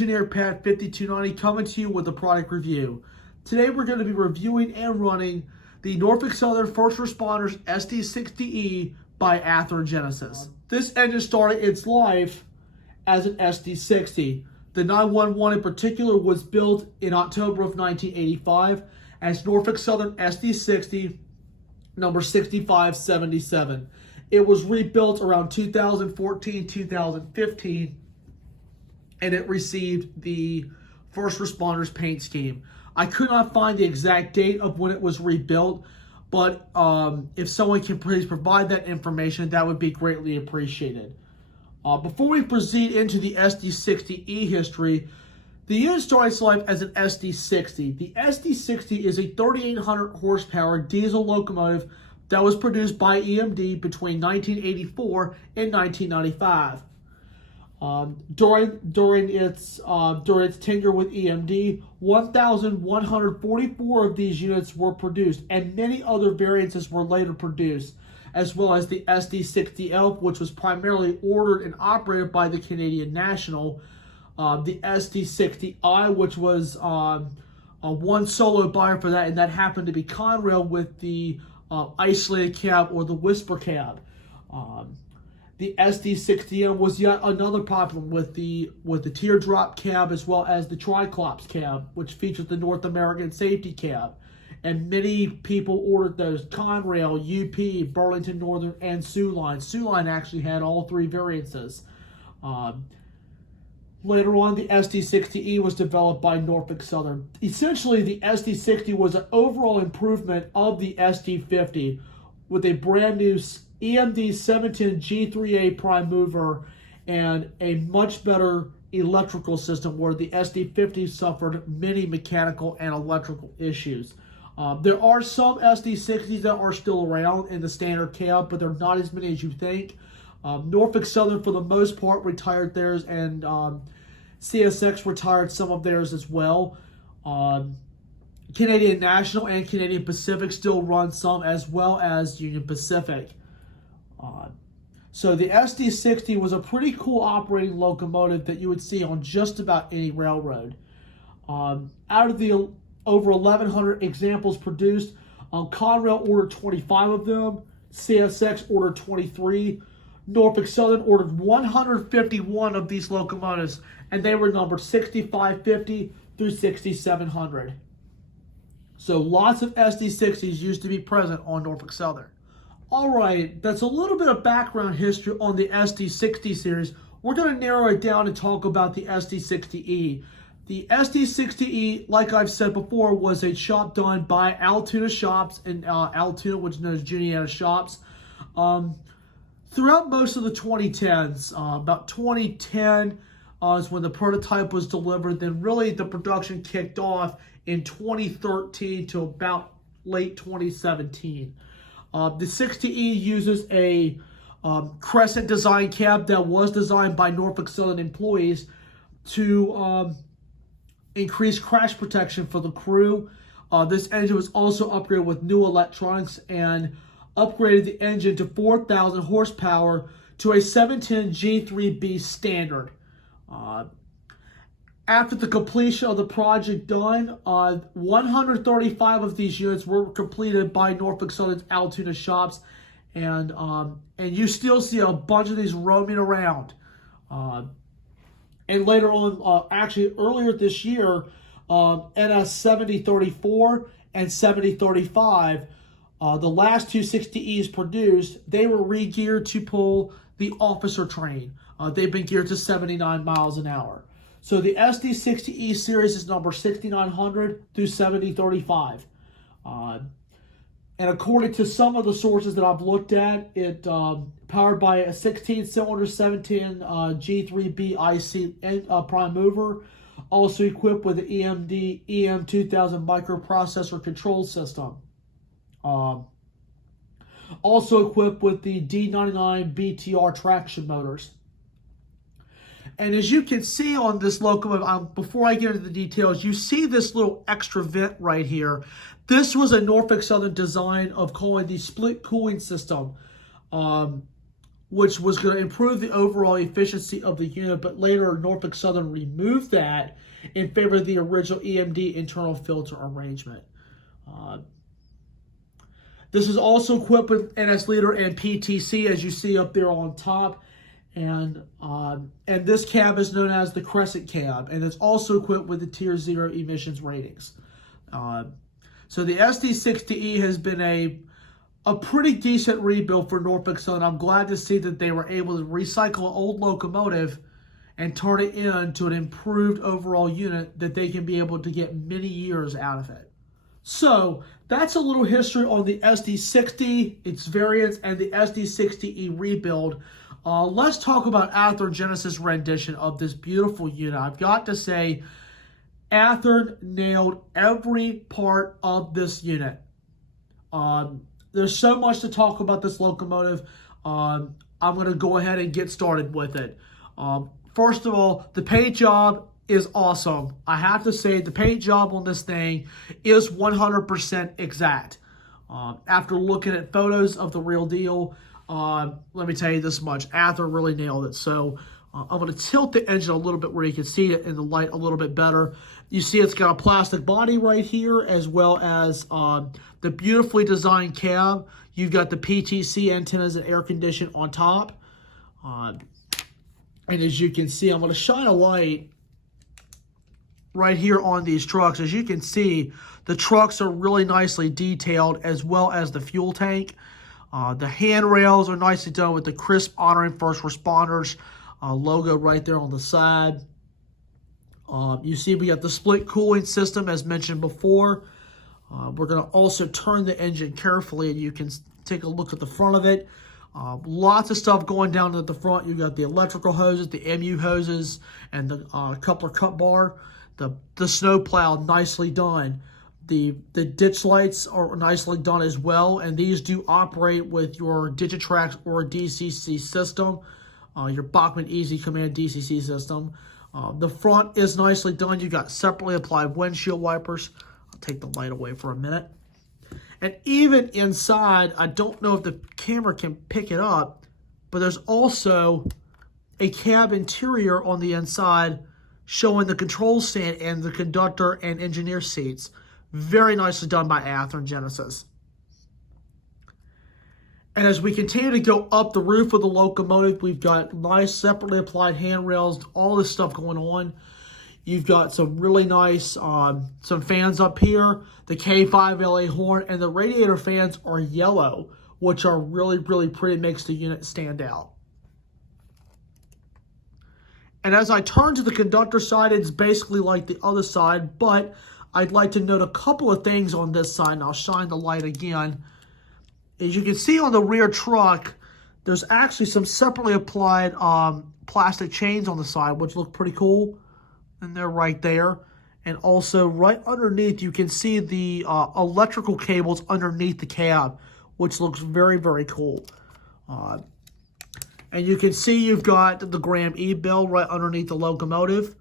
Engineer Pat 5290 coming to you with a product review. Today we're going to be reviewing and running the Norfolk Southern First Responders SD60E by Genesis. This engine started its life as an SD60. The 911 in particular was built in October of 1985 as Norfolk Southern SD60 number 6577. It was rebuilt around 2014-2015 and it received the First Responders paint scheme. I could not find the exact date of when it was rebuilt, but if someone can please provide that information, that would be greatly appreciated. Before we proceed into the SD60E history, the unit started its life as an SD60. The SD60 is a 3,800 horsepower diesel locomotive that was produced by EMD between 1984 and 1995. During its tenure with EMD, 1,144 of these units were produced, and many other variants were later produced, as well as the SD60L, which was primarily ordered and operated by the Canadian National, the SD60I, which was one solo buyer for that, and that happened to be Conrail with the isolated cab or the whisper cab. The SD60M was yet another popular with the teardrop cab as well as the Triclops cab, which featured the North American safety cab. And many people ordered those: Conrail, UP, Burlington Northern, and Soo Line. Soo Line actually had all three variances. Later on, the SD60E was developed by Norfolk Southern. Essentially, the SD60 was an overall improvement of the SD50 with a brand new EMD 710 G3A prime mover and a much better electrical system, where the SD50 suffered many mechanical and electrical issues. There are some SD60s that are still around in the standard cab, but they're not as many as you think. Norfolk Southern, for the most part, retired theirs, and CSX retired some of theirs as well. Canadian National and Canadian Pacific still run some, as well as Union Pacific. So the SD60 was a pretty cool operating locomotive that you would see on just about any railroad. Out of the over 1,100 examples produced, Conrail ordered 25 of them, CSX ordered 23, Norfolk Southern ordered 151 of these locomotives, and they were numbered 6550 through 6700. So lots of SD60s used to be present on Norfolk Southern. Alright, that's a little bit of background history on the SD60 series. We're going to narrow it down and talk about the SD60E. The SD60E, like I've said before, was a shop done by Altoona Shops in Altoona, which is known as Juniata Shops. Throughout most of the 2010s, about 2010 is when the prototype was delivered. Then really the production kicked off in 2013 to about late 2017. The 60E uses a crescent design cab that was designed by Norfolk Southern employees to increase crash protection for the crew. This engine was also upgraded with new electronics and upgraded the engine to 4,000 horsepower to a 710 G3B standard. After the completion of the project done, 135 of these units were completed by Norfolk Southern's Altoona Shops, and you still see a bunch of these roaming around. And later on, actually earlier this year, NS 7034 and 7035, the last two 60Es produced, they were re-geared to pull the officer train. They've been geared to 79 miles an hour. So the SD60E series is number 6900 through 7035. And according to some of the sources that I've looked at, it powered by a 16-cylinder 710 G3B IC prime mover, also equipped with the EMD EM2000 microprocessor control system. Also equipped with the D99 BTR traction motors. And as you can see on this locomotive, before I get into the details, you see this little extra vent right here. This was a Norfolk Southern design of calling the split cooling system. which was going to improve the overall efficiency of the unit, but later Norfolk Southern removed that in favor of the original EMD internal filter arrangement. This is also equipped with NS Leader and PTC, as you see up there on top. And this cab is known as the Crescent cab, and it's also equipped with the Tier 0 emissions ratings. So the SD60E has been a pretty decent rebuild for Norfolk Southern. I'm glad to see that they were able to recycle an old locomotive and turn it into an improved overall unit that they can be able to get many years out of it. So that's a little history on the SD60, its variants, and the SD60E rebuild. Let's talk about Athearn Genesis' rendition of this beautiful unit. I've got to say, Athearn nailed every part of this unit. There's so much to talk about this locomotive. I'm going to go ahead and get started with it. First of all, the paint job is awesome. I have to say the paint job on this thing is 100% exact. After looking at photos of the real deal, let me tell you this much. Athearn really nailed it. So I'm going to tilt the engine a little bit where you can see it in the light a little bit better. You see it's got a plastic body right here, as well as the beautifully designed cab. You've got the PTC antennas and air condition on top. And as you can see, I'm going to shine a light right here on these trucks. As you can see, the trucks are really nicely detailed, as well as the fuel tank. The handrails are nicely done with the crisp honoring first responders logo right there on the side. You see we got the split cooling system as mentioned before. We're going to also turn the engine carefully, and you can take a look at the front of it. Lots of stuff going down at the front. You've got the electrical hoses, the MU hoses, and the coupler cut bar. The snow plow, nicely done. The ditch lights are nicely done as well, and these do operate with your Digitrax or DCC system, your Bachmann Easy Command DCC system. The front is nicely done. You've got separately applied windshield wipers. I'll take the light away for a minute. And even inside, I don't know if the camera can pick it up, but there's also a cab interior on the inside showing the control stand and the conductor and engineer seats. Very nicely done by Athearn Genesis. And as we continue to go up the roof of the locomotive, we've got nice separately applied handrails, all this stuff going on. You've got some really nice some fans up here, the K5 LA horn, and the radiator fans are yellow, which are really, really pretty, makes the unit stand out. And as I turn to the conductor side, it's basically like the other side, but I'd like to note a couple of things on this side, and I'll shine the light again. As you can see on the rear truck, there's actually some separately applied plastic chains on the side, which look pretty cool. And they're right there. And also right underneath, you can see the electrical cables underneath the cab, which looks very, very cool. And you can see you've got the Graham E-bell right underneath the locomotive.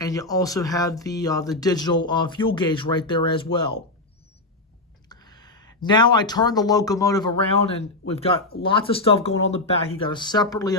And you also have the digital fuel gauge right there as well. Now I turn the locomotive around, and we've got lots of stuff going on the back. You got a separately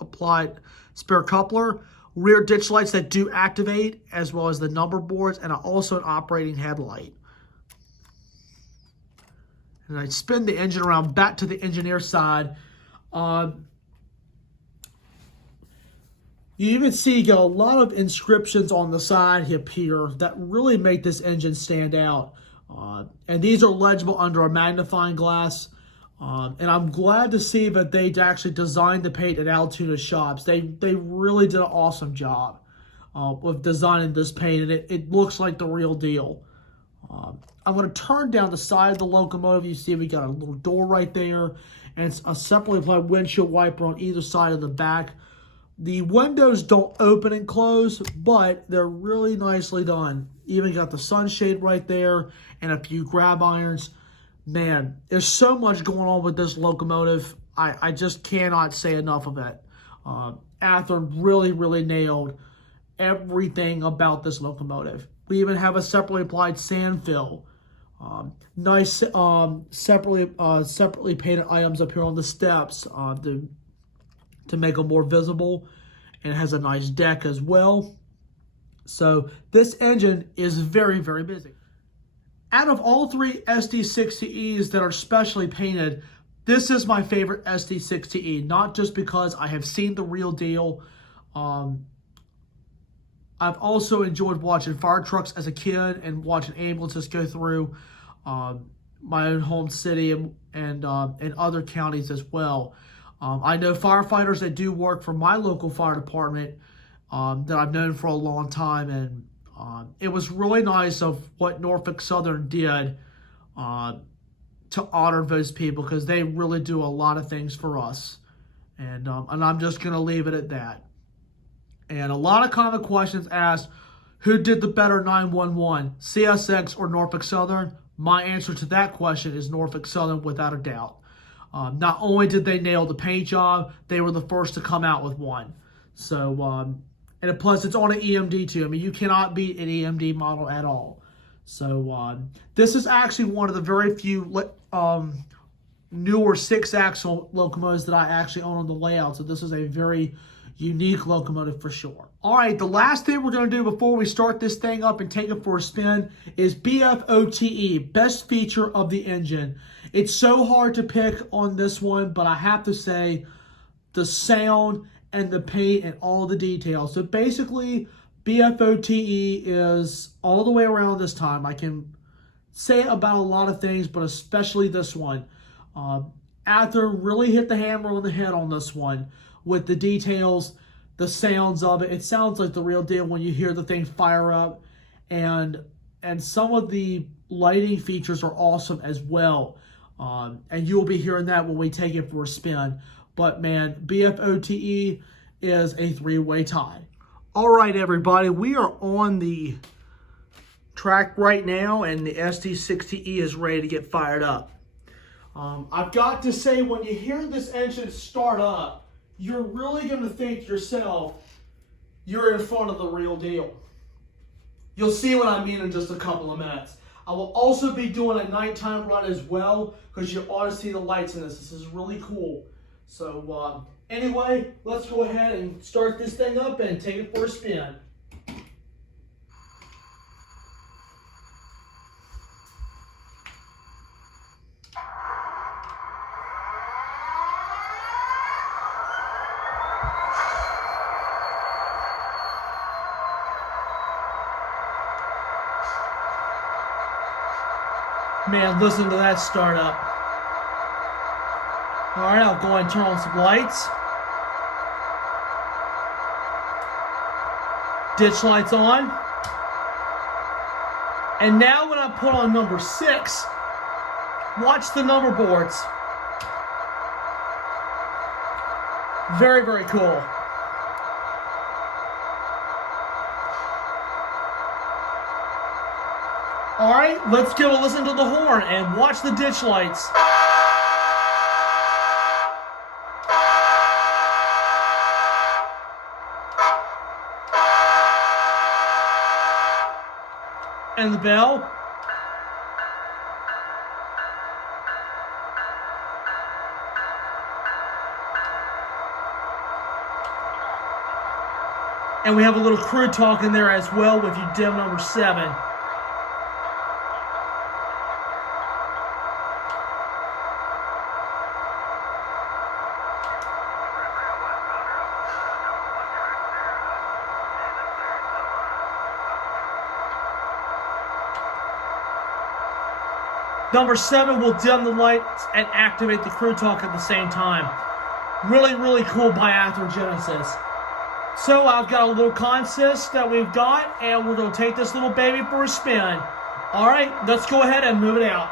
applied spare coupler, rear ditch lights that do activate, as well as the number boards, and also an operating headlight. And I spin the engine around back to the engineer side. You even see you got a lot of inscriptions on the side hip here that really make this engine stand out. And these are legible under a magnifying glass. And I'm glad to see that they actually designed the paint at Altoona Shops. They really did an awesome job with designing this paint, and it looks like the real deal. I'm going to turn down the side of the locomotive. You see we got a little door right there, and it's a separately applied windshield wiper on either side of the back. The windows don't open and close, but they're really nicely done. Even got the sunshade right there and a few grab irons. Man, there's so much going on with this locomotive. I just cannot say enough of it. Athearn really, really nailed everything about this locomotive. We even have a separately applied sand fill. Nice separately painted items up here on the steps to make them more visible, and it has a nice deck as well. So this engine is very, very busy. Out of all three SD60Es that are specially painted, this is my favorite SD60E, not just because I have seen the real deal. I've also enjoyed watching fire trucks as a kid and watching ambulances go through my own home city and other counties as well. I know firefighters that do work for my local fire department that I've known for a long time, and it was really nice of what Norfolk Southern did to honor those people, because they really do a lot of things for us. And I'm just going to leave it at that. And a lot of common questions asked, who did the better 911, CSX or Norfolk Southern? My answer to that question is Norfolk Southern without a doubt. Not only did they nail the paint job, they were the first to come out with one. So, and plus it's on an EMD too. I mean, you cannot beat an EMD model at all. So this is actually one of the very few newer 6-axle locomotives that I actually own on the layout. So this is a very unique locomotive for sure. All right, the last thing we're going to do before we start this thing up and take it for a spin is BFOTE, best feature of the engine. It's so hard to pick on this one, but I have to say the sound and the paint and all the details. So basically, BFOTE is all the way around this time. I can say about a lot of things, but especially this one. Arthur really hit the hammer on the head on this one with the details, the sounds of it. It sounds like the real deal when you hear the thing fire up, and some of the lighting features are awesome as well. And you'll be hearing that when we take it for a spin. But man, BFOTE is a 3-way tie. All right, everybody, we are on the track right now, and the SD60E is ready to get fired up. I've got to say, when you hear this engine start up, you're really going to think to yourself, you're in front of the real deal. You'll see what I mean in just a couple of minutes. I will also be doing a nighttime run as well, because you ought to see the lights in this. This is really cool. So anyway, let's go ahead and start this thing up and take it for a spin. Man, listen to that start up. All right, I'll go and turn on some lights. Ditch lights on. And now when I put on number 6, watch the number boards. Very, very cool. All right, let's give a listen to the horn and watch the ditch lights. And the bell. And we have a little crew talk in there as well with you dim number 7. Number 7 will dim the lights and activate the crew talk at the same time. Really, really cool biatherogenesis. So I've got a little consist that we've got, and we're going to take this little baby for a spin. All right, let's go ahead and move it out.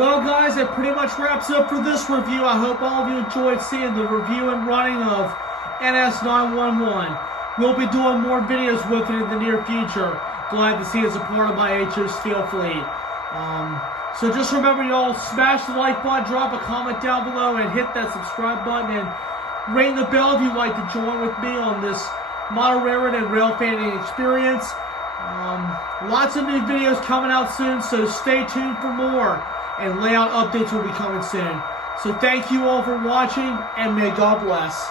Well, guys, that pretty much wraps up for this review. I hope all of you enjoyed seeing the review and running of NS911. We'll be doing more videos with it in the near future. Glad to see it as a part of my HO Steel fleet. So just remember, y'all, smash the like button, drop a comment down below, and hit that subscribe button, and ring the bell if you'd like to join with me on this model railroad and rail fanning experience. Lots of new videos coming out soon, so stay tuned for more, and layout updates will be coming soon. So thank you all for watching, and may God bless.